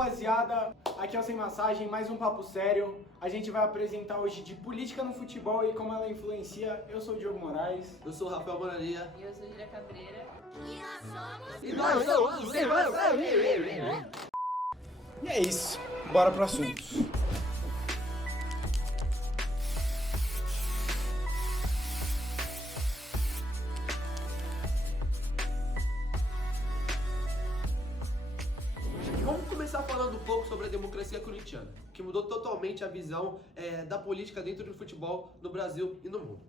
rapaziada, aqui é o Sem Massagem, mais um papo sério. A gente vai apresentar hoje de política no futebol e como ela influencia. Eu sou o Diogo Moraes. Eu sou o Rafael Moraria. E eu sou Júlia Cabreira. E nós somos o Sem Massagem! E é isso, bora pro assunto. Vamos começar falando um pouco sobre a democracia corintiana, que mudou totalmente a visão da política dentro do futebol no Brasil e no mundo.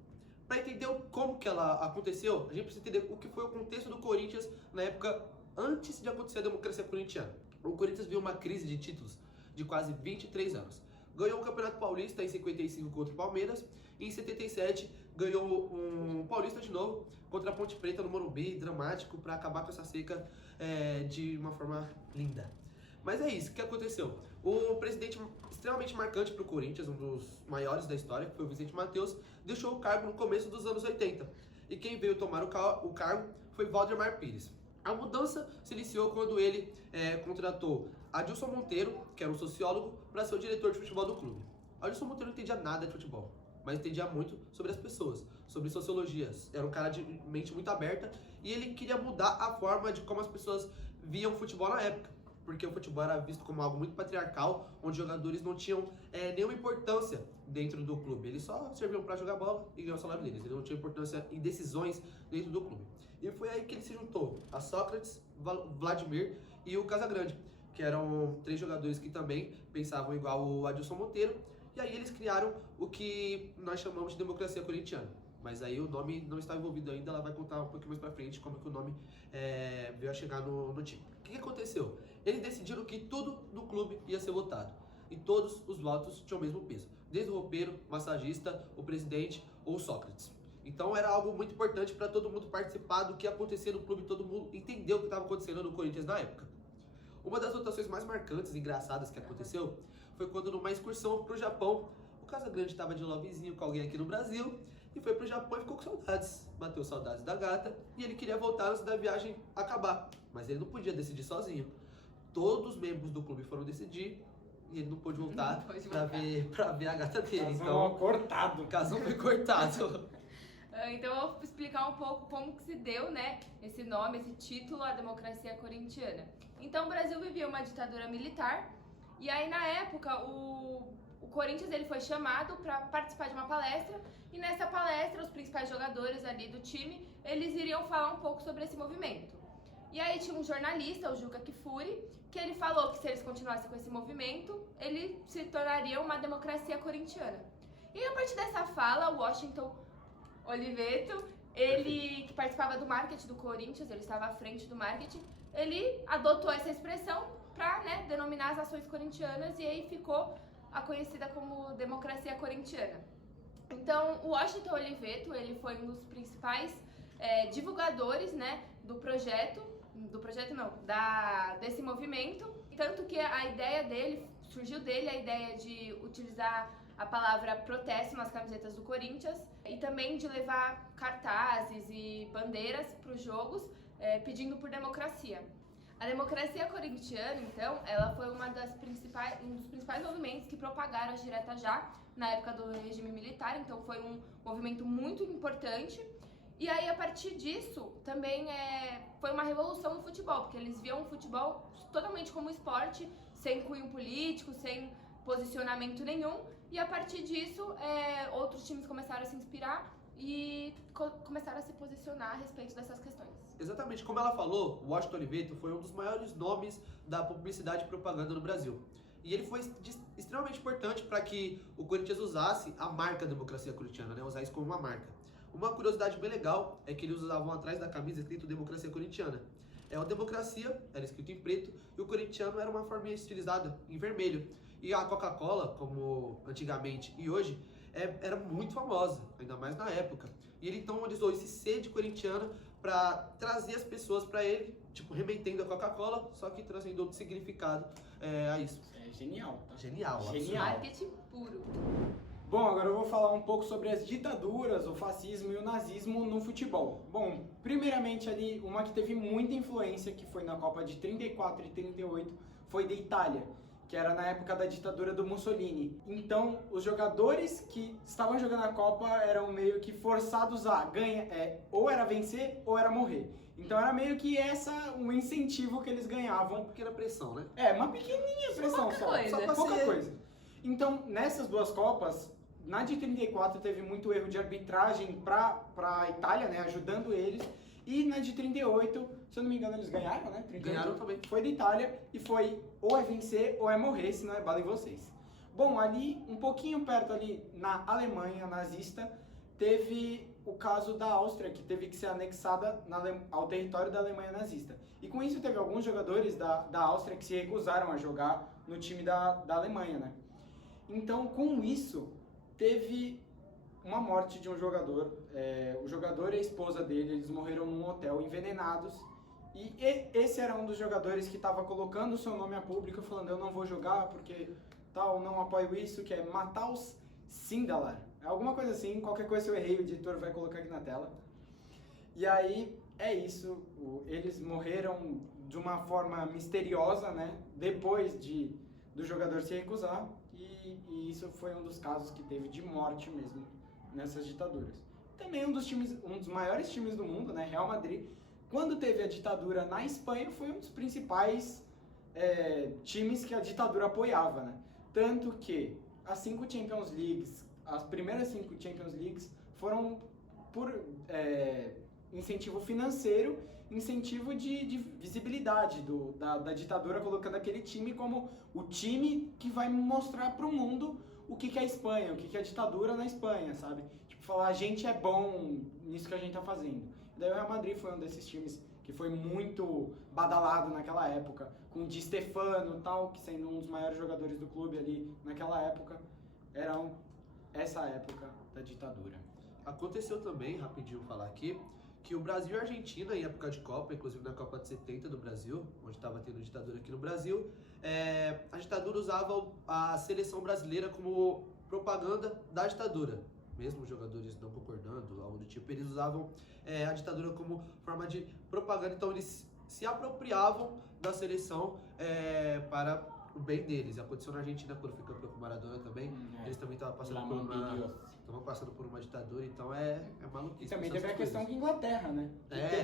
Para entender como que ela aconteceu, a gente precisa entender o que foi o contexto do Corinthians na época antes de acontecer a democracia corintiana. O Corinthians viu uma crise de títulos de quase 23 anos. Ganhou o Campeonato Paulista em 55 contra o Palmeiras e em 77 ganhou um Paulista de novo contra a Ponte Preta no Morumbi, dramático, para acabar com essa seca de uma forma linda. Mas é isso, o que aconteceu? O presidente extremamente marcante para o Corinthians, um dos maiores da história, que foi o Vicente Matheus, deixou o cargo no começo dos anos 80. E quem veio tomar o cargo foi Waldemar Pires. A mudança se iniciou quando ele contratou Adilson Monteiro, que era um sociólogo, para ser o diretor de futebol do clube. Adilson Monteiro não entendia nada de futebol, mas entendia muito sobre as pessoas, sobre sociologias. Era um cara de mente muito aberta e ele queria mudar a forma de como as pessoas viam o futebol na época. Porque o futebol era visto como algo muito patriarcal, onde jogadores não tinham nenhuma importância dentro do clube. Eles só serviam para jogar bola e ganhar o salário deles. Eles não tinham importância em decisões dentro do clube. E foi aí que ele se juntou a Sócrates, Vladimir e o Casagrande, que eram três jogadores que também pensavam igual o Adilson Monteiro. E aí eles criaram o que nós chamamos de democracia corintiana. Mas aí o nome não está envolvido ainda, ela vai contar um pouquinho mais pra frente como que o nome veio a chegar no time. O que aconteceu? Eles decidiram que tudo no clube ia ser votado. E todos os votos tinham o mesmo peso. Desde o roupeiro, o massagista, o presidente ou o Sócrates. Então era algo muito importante para todo mundo participar do que ia acontecer no clube, todo mundo entender o que estava acontecendo no Corinthians na época. Uma das votações mais marcantes e engraçadas que aconteceu foi quando numa excursão pro Japão, o Casagrande estava de lovezinho com alguém aqui no Brasil e foi pro Japão e ficou com saudades. Bateu saudades da gata e ele queria voltar antes da viagem acabar. Mas ele não podia decidir sozinho. Todos os membros do clube foram decidir e ele não pôde voltar pra ver a gata dele. Então, cortado. O casal foi cortado. Então eu vou explicar um pouco como que se deu, né, esse nome, esse título, a democracia corintiana. Então o Brasil vivia uma ditadura militar e aí na época o Corinthians ele foi chamado para participar de uma palestra e nessa palestra os principais jogadores ali do time, eles iriam falar um pouco sobre esse movimento. E aí tinha um jornalista, o Juca Kfouri, que ele falou que se eles continuassem com esse movimento, ele se tornaria uma democracia corintiana. E a partir dessa fala, o Washington Oliveto, ele que participava do marketing do Corinthians, ele estava à frente do marketing, ele adotou essa expressão para, né, denominar as ações corintianas e aí ficou a conhecida como democracia corintiana. Então, o Washington Oliveto, ele foi um dos principais divulgadores, né, desse movimento, tanto que a ideia dele, surgiu dele a ideia de utilizar a palavra protesto nas camisetas do Corinthians e também de levar cartazes e bandeiras para os jogos pedindo por democracia. A democracia corintiana, então, ela foi um dos principais movimentos que propagaram as diretas já na época do regime militar, então foi um movimento muito importante. E aí, a partir disso, também foi uma revolução no futebol, porque eles viam o futebol totalmente como esporte, sem cunho político, sem posicionamento nenhum. E a partir disso, outros times começaram a se inspirar e começaram a se posicionar a respeito dessas questões. Exatamente, como ela falou, o Washington Oliveto foi um dos maiores nomes da publicidade e propaganda no Brasil. E ele foi extremamente importante para que o Corinthians usasse a marca democracia corintiana, né? Usar isso como uma marca. Uma curiosidade bem legal é que eles usavam atrás da camisa escrito democracia corintiana. O democracia era escrito em preto e o corintiano era uma forminha estilizada em vermelho. E a Coca-Cola, como antigamente e hoje, era muito famosa, ainda mais na época. E ele então usou esse C de corintiano para trazer as pessoas para ele, tipo, remetendo a Coca-Cola, só que trazendo outro significado a isso. É genial. Tá? Genial. Marketing puro. Bom, agora eu vou falar um pouco sobre as ditaduras, o fascismo e o nazismo no futebol. Bom, primeiramente ali, uma que teve muita influência, que foi na Copa de 34 e 38, foi da Itália, que era na época da ditadura do Mussolini. Então, os jogadores que estavam jogando a Copa eram meio que forçados a ganhar, ou era vencer ou era morrer. Então era meio que um incentivo que eles ganhavam. Uma pequena pressão, né? Uma pequenininha pressão pouca só. coisa. Só pra pouca coisa. Então, nessas duas Copas, na de 34 teve muito erro de arbitragem pra Itália, né, ajudando eles. E na de 38, se eu não me engano, eles ganharam, né? 38, Ganharam também. foi da Itália e foi ou é vencer ou é morrer, senão é bala em vocês. Bom, ali, um pouquinho perto ali, na Alemanha nazista, teve o caso da Áustria, que teve que ser anexada ao território da Alemanha nazista. E com isso teve alguns jogadores da Áustria que se recusaram a jogar no time da Alemanha, né? Então, com isso, teve uma morte de um jogador. O jogador e a esposa dele, eles morreram num hotel envenenados. E esse era um dos jogadores que estava colocando o seu nome a público, falando: eu não vou jogar porque tal, não apoio isso, que é Matheus Sindelar. É alguma coisa assim, qualquer coisa se eu errei, o editor vai colocar aqui na tela. E aí, é isso, eles morreram de uma forma misteriosa, né? Depois do jogador se recusar. E isso foi um dos casos que teve de morte mesmo nessas ditaduras. Também um dos maiores times do mundo, né, Real Madrid, quando teve a ditadura na Espanha, foi um dos principais times que a ditadura apoiava, né? Tanto que as primeiras 5 Champions Leagues foram por incentivo financeiro, incentivo de visibilidade da ditadura, colocando aquele time como o time que vai mostrar para o mundo o que é a Espanha, o que é a ditadura na Espanha, sabe? Tipo, falar, a gente é bom nisso que a gente tá fazendo. E daí o Real Madrid foi um desses times que foi muito badalado naquela época, com o Di Stefano e tal, que sendo um dos maiores jogadores do clube ali naquela época, essa época da ditadura. Aconteceu também, rapidinho falar aqui, que o Brasil e a Argentina, em época de Copa, inclusive na Copa de 70 do Brasil, onde estava tendo ditadura aqui no Brasil, a ditadura usava a seleção brasileira como propaganda da ditadura. Mesmo os jogadores não concordando, algo do tipo, eles usavam a ditadura como forma de propaganda, então eles se apropriavam da seleção para o bem deles. Aconteceu na Argentina quando foi campeão com o Maradona também, eles também estavam passando por uma ditadura, então é maluquice. E também essas teve a coisas. questão com a Inglaterra, né?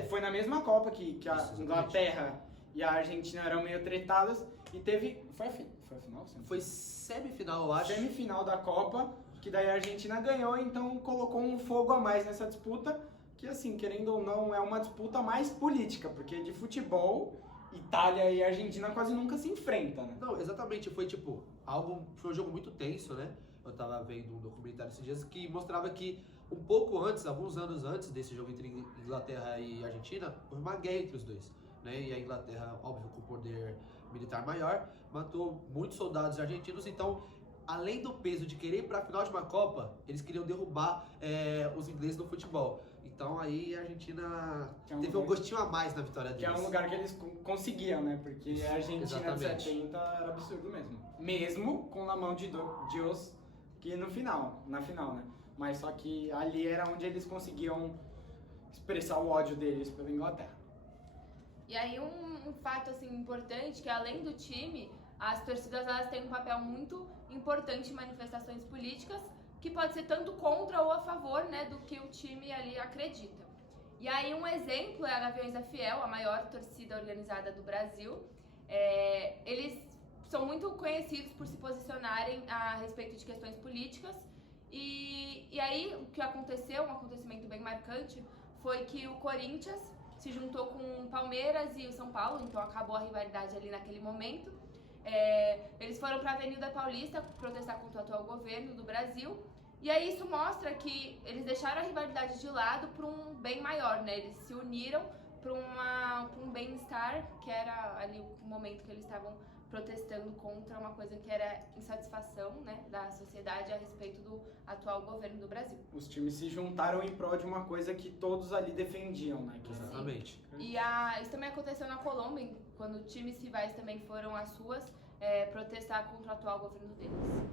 Foi na mesma Copa que a Isso, Inglaterra e a Argentina eram meio tretadas e teve... Foi a final? Foi semifinal, eu acho. Semifinal da Copa, que daí a Argentina ganhou, então colocou um fogo a mais nessa disputa, que assim, querendo ou não, é uma disputa mais política, porque de futebol, Itália e Argentina quase nunca se enfrentam, né? Não, exatamente, foi um jogo muito tenso, né? Eu tava vendo um documentário esses dias que mostrava que um pouco antes, alguns anos antes desse jogo entre Inglaterra e Argentina, houve uma guerra entre os dois, né? E a Inglaterra, óbvio, com poder militar maior, matou muitos soldados argentinos, então, além do peso de querer ir pra final de uma Copa, eles queriam derrubar os ingleses no futebol. Então aí a Argentina teve um gostinho a mais na vitória deles. Que é um lugar que eles conseguiam, né? Porque a Argentina Exatamente. de 70 era absurdo mesmo. Mesmo com a mão de Deus, que na final, né? Mas só que ali era onde eles conseguiam expressar o ódio deles pela Inglaterra. E aí um fato assim importante, que além do time, as torcidas elas têm um papel muito importante em manifestações políticas, que pode ser tanto contra ou a favor, né, do que o time ali acredita. E aí um exemplo é a Gaviões da Fiel, a maior torcida organizada do Brasil. Eles são muito conhecidos por se posicionarem a respeito de questões políticas. E aí o que aconteceu, um acontecimento bem marcante, foi que o Corinthians se juntou com o Palmeiras e o São Paulo, então acabou a rivalidade ali naquele momento. Eles foram para a Avenida Paulista protestar contra o atual governo do Brasil. E aí isso mostra que eles deixaram a rivalidade de lado para um bem maior, né? Eles se uniram para um bem-estar, que era ali o momento que eles estavam protestando contra uma coisa que era insatisfação, né, da sociedade a respeito do atual governo do Brasil. Os times se juntaram em prol de uma coisa que todos ali defendiam, né? Exatamente. E isso também aconteceu na Colômbia, quando times rivais também foram às ruas protestar contra o atual governo deles.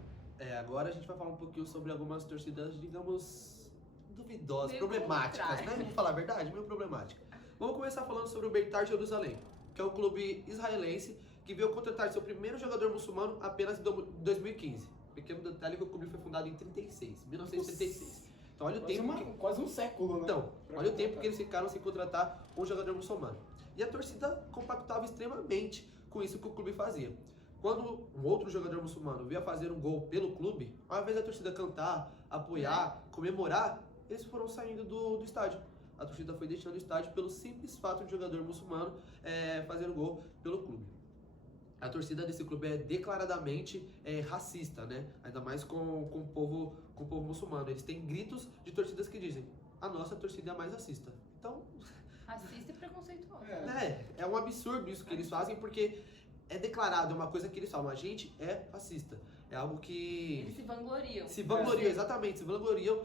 Agora a gente vai falar um pouquinho sobre algumas torcidas, digamos, duvidosas, Meio problemáticas, contrário. né? Vamos falar a verdade, meio problemática. Vamos começar falando sobre o Beitar Jerusalém, que é um clube israelense que veio contratar seu primeiro jogador muçulmano apenas em 2015. Pequeno detalhe que o clube foi fundado em 1936. Então olha o tempo quase um século, né? Então, olha o tempo que eles ficaram sem contratar um jogador muçulmano. E a torcida compactava extremamente com isso que o clube fazia. Quando um outro jogador muçulmano veio a fazer um gol pelo clube, ao invés da torcida cantar, apoiar, comemorar, eles foram saindo do estádio. A torcida foi deixando o estádio pelo simples fato de jogador muçulmano fazer um gol pelo clube. A torcida desse clube é declaradamente racista, né? Ainda mais com o povo muçulmano. Eles têm gritos de torcidas que dizem: a nossa torcida é a mais racista. Então, Racista e preconceituoso. é um absurdo isso que eles fazem, porque é declarado, é uma coisa que eles falam: a gente é racista. É algo que... Eles se vangloriam. Se vangloriam, exatamente, se vangloriam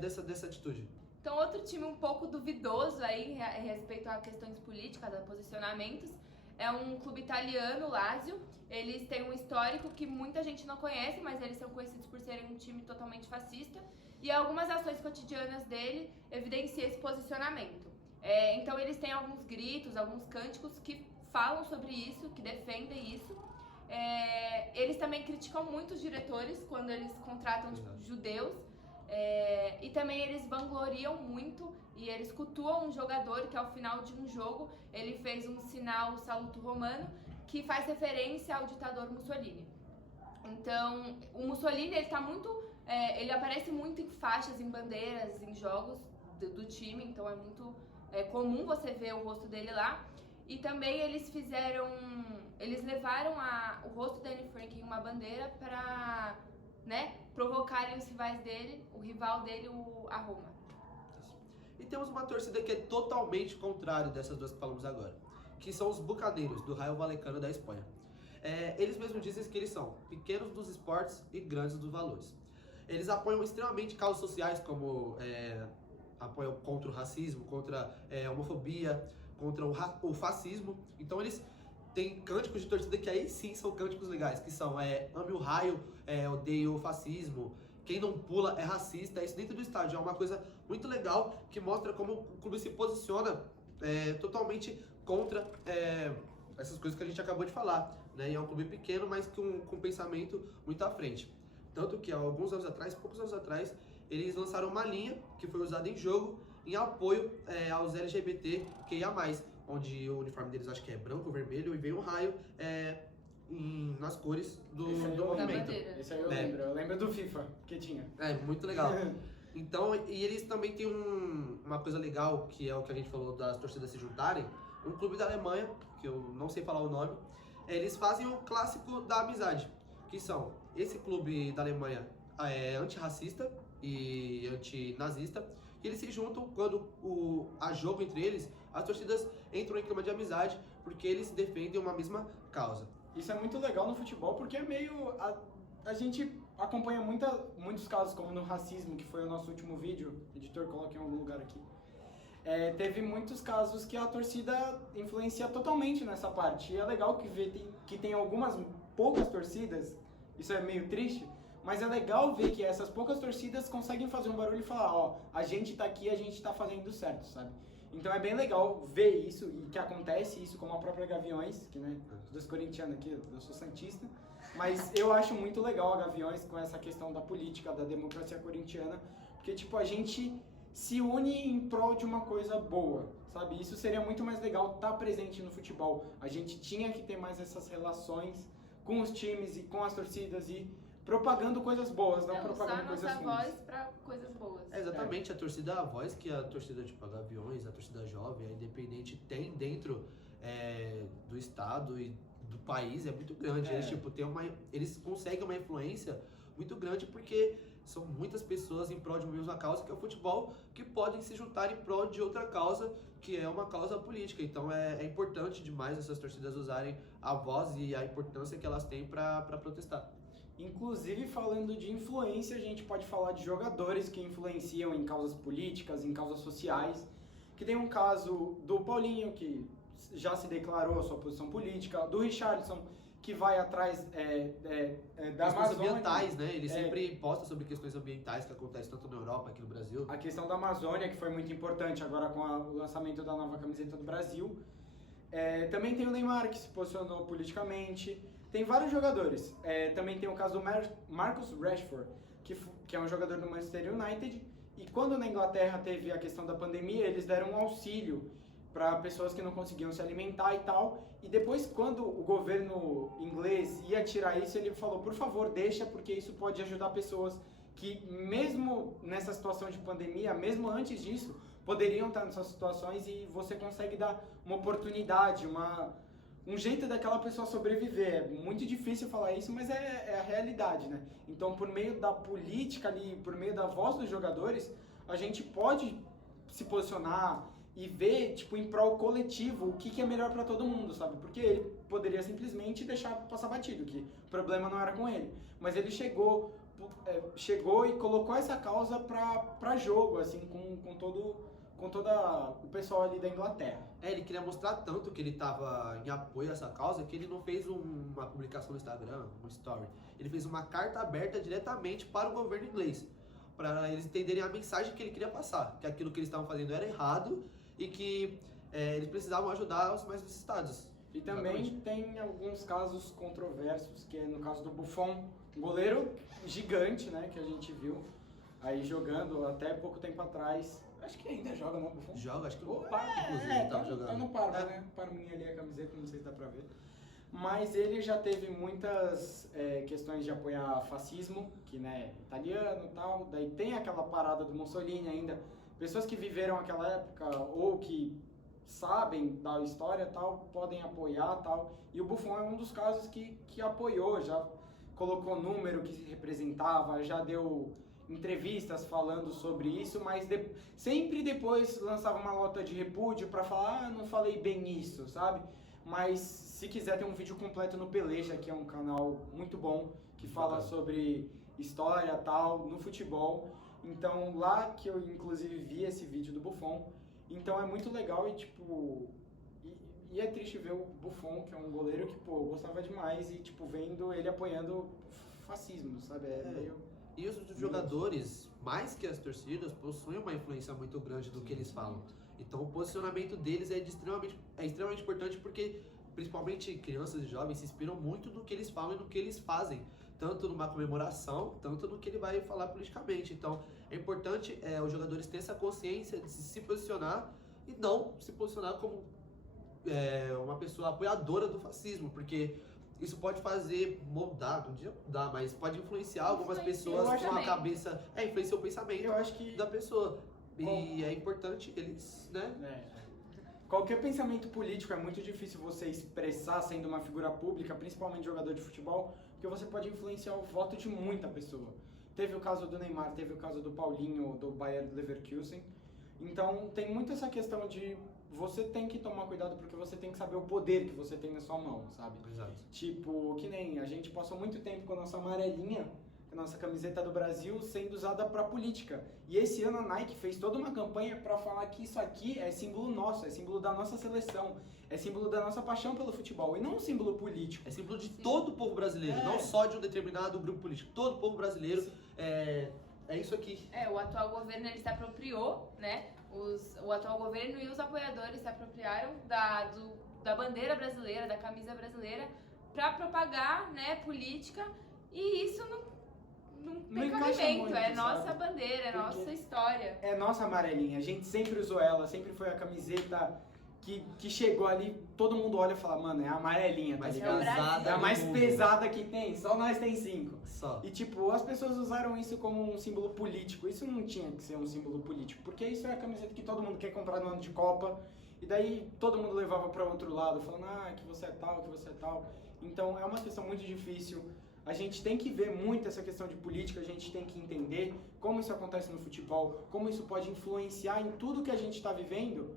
dessa atitude. Então, outro time um pouco duvidoso aí a respeito a questões políticas, a posicionamentos, é um clube italiano, Lazio. Eles têm um histórico que muita gente não conhece, mas eles são conhecidos por serem um time totalmente fascista. E algumas ações cotidianas dele evidenciam esse posicionamento. Então, eles têm alguns gritos, alguns cânticos que falam sobre isso, que defendem isso. Eles também criticam muito os diretores quando eles contratam judeus. E também eles vangloriam muito e eles cultuam um jogador que ao final de um jogo ele fez um sinal, o saluto romano, que faz referência ao ditador Mussolini. Então, o Mussolini ele tá muito, ele aparece muito em faixas, em bandeiras, em jogos do time, então é muito comum você ver o rosto dele lá. E também eles levaram o rosto da Anne Frank em uma bandeira para, provocarem os rivais dele, o rival dele, a Roma. E temos uma torcida que é totalmente contrária dessas duas que falamos agora, que são os Bucaneiros, do Rayo Vallecano da Espanha. Eles mesmos dizem que eles são pequenos dos esportes e grandes dos valores. Eles apoiam extremamente causas sociais, como apoiam contra o racismo, contra a homofobia, contra o fascismo. Então eles têm cânticos de torcida que aí sim são cânticos legais, que são ame o raio, odeio o fascismo, quem não pula é racista. Isso dentro do estádio é uma coisa muito legal, que mostra como o clube se posiciona totalmente contra essas coisas que a gente acabou de falar, né? E é um clube pequeno, mas com um pensamento muito à frente. Tanto que há poucos anos atrás, eles lançaram uma linha que foi usada em jogo em apoio aos LGBTQIA+, onde o uniforme deles acho que é branco, vermelho, e vem um raio nas cores do movimento. Esse aí eu lembro do FIFA, que tinha. Muito legal. Então, e eles também têm uma coisa legal, que é o que a gente falou das torcidas se juntarem. Um clube da Alemanha, que eu não sei falar o nome, eles fazem o clássico da amizade, que são, esse clube da Alemanha é antirracista e antinazista, e eles se juntam quando há jogo entre eles, as torcidas entram em clima de amizade, porque eles defendem uma mesma causa. Isso é muito legal no futebol, porque é meio... A gente acompanha muitos casos, como no racismo, que foi o nosso último vídeo. Editor, coloque em algum lugar aqui. Teve muitos casos que a torcida influencia totalmente nessa parte. E é legal que tem algumas poucas torcidas, isso é meio triste, mas é legal ver que essas poucas torcidas conseguem fazer um barulho e falar, a gente tá aqui, a gente tá fazendo certo, sabe? Então é bem legal ver isso e que acontece isso, como a própria Gaviões, que dos corintianos aqui, eu sou santista, mas eu acho muito legal a Gaviões com essa questão da política, da democracia corintiana, porque tipo, a gente se une em prol de uma coisa boa, sabe? Isso seria muito mais legal estar presente no futebol. A gente tinha que ter mais essas relações com os times e com as torcidas e propagando coisas boas, não propagando coisas ruins. Usar a nossa voz para coisas boas. Exatamente, a torcida A Voz, que é a torcida tipo a Gaviões, a torcida jovem, a Independente tem dentro do estado e do país, é muito grande. Eles conseguem uma influência muito grande porque são muitas pessoas em prol de uma mesma causa, que é o futebol, que podem se juntar em prol de outra causa, que é uma causa política. Então é importante demais essas torcidas usarem a voz e a importância que elas têm para protestar. Inclusive, falando de influência, a gente pode falar de jogadores que influenciam em causas políticas, em causas sociais, que tem um caso do Paulinho, que já se declarou a sua posição política, do Richarlison, que vai atrás da questões Amazônia. Ambientais, né? Ele sempre posta sobre questões ambientais que acontecem tanto na Europa, aqui no Brasil. A questão da Amazônia, que foi muito importante agora com o lançamento da nova camiseta do Brasil. Também tem o Neymar, que se posicionou politicamente. Tem vários jogadores. Também tem o caso do Marcus Rashford, que é um jogador do Manchester United. E quando na Inglaterra teve a questão da pandemia, eles deram um auxílio para pessoas que não conseguiam se alimentar e tal. E depois, quando o governo inglês ia tirar isso, ele falou, por favor, deixa, porque isso pode ajudar pessoas que, mesmo nessa situação de pandemia, mesmo antes disso, poderiam estar nessas situações, e você consegue dar uma oportunidade, um jeito daquela pessoa sobreviver. É muito difícil falar isso, mas é a realidade, né? Então, por meio da política ali, por meio da voz dos jogadores, a gente pode se posicionar e ver, tipo, em prol coletivo, o que é melhor para todo mundo, sabe? Porque ele poderia simplesmente deixar passar batido, que o problema não era com ele. Mas ele chegou e colocou essa causa para jogo, assim, com todo o pessoal ali da Inglaterra. Ele queria mostrar tanto que ele estava em apoio a essa causa que ele não fez uma publicação no Instagram, um story. Ele fez uma carta aberta diretamente para o governo inglês, para eles entenderem a mensagem que ele queria passar, que aquilo que eles estavam fazendo era errado e que eles precisavam ajudar os mais necessitados. E também tem alguns casos controversos, que é no caso do Buffon, um goleiro gigante, né, que a gente viu aí jogando até pouco tempo atrás. Acho que ainda joga, não, Buffon? Joga, acho que no Parma, inclusive, ele tava jogando. Tá no Parma, né? Parminha ali a camiseta, não sei se dá pra ver. Mas ele já teve muitas questões de apoiar fascismo, que, né, italiano e tal. Daí tem aquela parada do Mussolini ainda. Pessoas que viveram aquela época ou que sabem da história e tal, podem apoiar e tal. E o Buffon é um dos casos que apoiou, já colocou número que se representava, já deu entrevistas falando sobre isso, mas sempre depois lançava uma nota de repúdio para falar, não falei bem isso, sabe? Mas se quiser, tem um vídeo completo no Peleja, que é um canal muito bom, que fala sobre história e tal, no futebol. Então, lá que eu inclusive vi esse vídeo do Buffon. Então é muito legal e tipo... E é triste ver o Buffon, que é um goleiro que, pô, eu gostava demais, e tipo, vendo ele apoiando fascismo, sabe? E os jogadores, mais que as torcidas, possuem uma influência muito grande do que eles falam. Então o posicionamento deles é extremamente importante, porque principalmente crianças e jovens se inspiram muito no que eles falam e no que eles fazem, tanto numa comemoração, tanto no que ele vai falar politicamente. Então é importante os jogadores terem essa consciência de se posicionar e não se posicionar como uma pessoa apoiadora do fascismo, porque isso pode fazer moldar, não diria mudar, mas pode influenciar algumas pessoas com a cabeça. Influencia o pensamento eu acho que da pessoa. E é importante eles, né? Qualquer pensamento político é muito difícil você expressar sendo uma figura pública, principalmente jogador de futebol, porque você pode influenciar o voto de muita pessoa. Teve o caso do Neymar, teve o caso do Paulinho, do Bayer Leverkusen. Então tem muito essa questão de você tem que tomar cuidado, porque você tem que saber o poder que você tem na sua mão, sabe? Exato. Tipo, que nem a gente passou muito tempo com a nossa amarelinha, a nossa camiseta do Brasil, sendo usada pra política. E esse ano a Nike fez toda uma campanha pra falar que isso aqui é símbolo nosso, é símbolo da nossa seleção, é símbolo da nossa paixão pelo futebol, e não um símbolo político. É símbolo de todo o povo brasileiro, não só de um determinado grupo político. Todo o povo brasileiro é isso aqui. O atual governo, ele se apropriou, né? O atual governo e os apoiadores se apropriaram da bandeira brasileira, da camisa brasileira, para propagar, né, política, e isso não tem cabimento. Muito, é nossa sabe? bandeira, é nossa história. É nossa amarelinha, a gente sempre usou ela, sempre foi a camiseta que chegou ali, todo mundo olha e fala, mano, é a amarelinha, tá Mais ligado? pesada É a mais do mundo. pesada que tem, só nós tem 5. Só. E tipo, as pessoas usaram isso como um símbolo político. Isso não tinha que ser um símbolo político, porque isso é a camiseta que todo mundo quer comprar no ano de Copa. E daí todo mundo levava para outro lado, falando, que você é tal, que você é tal. Então é uma questão muito difícil. A gente tem que ver muito essa questão de política, a gente tem que entender como isso acontece no futebol, como isso pode influenciar em tudo que a gente está vivendo.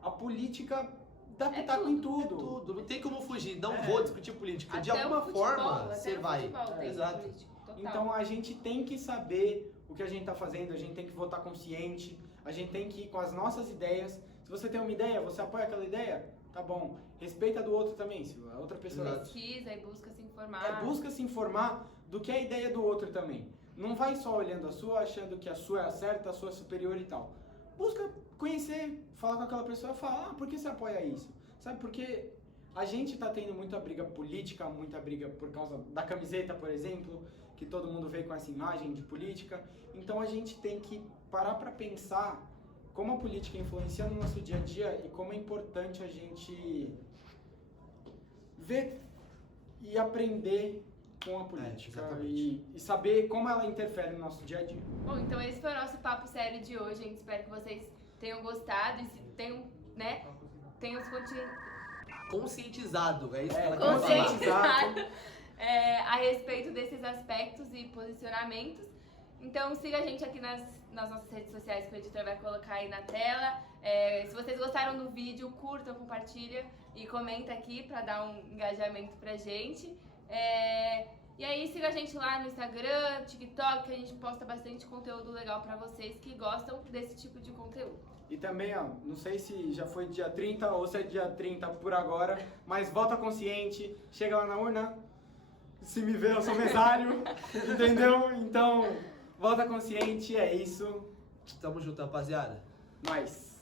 A política dá pitaco em tudo. Tudo, não tem como fugir, não vou discutir política. De Até alguma o futebol, forma, até você o vai. futebol tem Exato. político, total. Então a gente tem que saber o que a gente está fazendo, a gente tem que votar consciente, a gente tem que ir com as nossas ideias. Se você tem uma ideia, você apoia aquela ideia, tá bom. Respeita a do outro também, se a outra pessoa... Pesquisa e busca se informar. Busca se informar do que é a ideia do outro também. Não vai só olhando a sua, achando que a sua é a certa, a sua é superior e tal. Busca conhecer, falar com aquela pessoa e falar, por que você apoia isso? Sabe, porque a gente tá tendo muita briga política, muita briga por causa da camiseta, por exemplo, que todo mundo vê com essa imagem de política. Então a gente tem que parar para pensar como a política influencia no nosso dia a dia e como é importante a gente ver e aprender com a política exatamente. e saber como ela interfere no nosso dia a dia. Bom, então esse foi o nosso papo sério de hoje. A gente espera que vocês tenham gostado e tenham, né, tenham se Conscientizado, é isso que ela quer falar. conscientizado a respeito desses aspectos e posicionamentos. Então siga a gente aqui nas nossas redes sociais que o editor vai colocar aí na tela. Se vocês gostaram do vídeo, curta, compartilha e comenta aqui para dar um engajamento pra gente. E aí siga a gente lá no Instagram, TikTok, que a gente posta bastante conteúdo legal pra vocês que gostam desse tipo de conteúdo. E também, ó, não sei se já foi dia 30 ou se é dia 30 por agora, mas vota consciente, chega lá na urna, se me vê eu sou mesário, entendeu? Então, vota consciente, é isso. Tamo junto, rapaziada. Nós.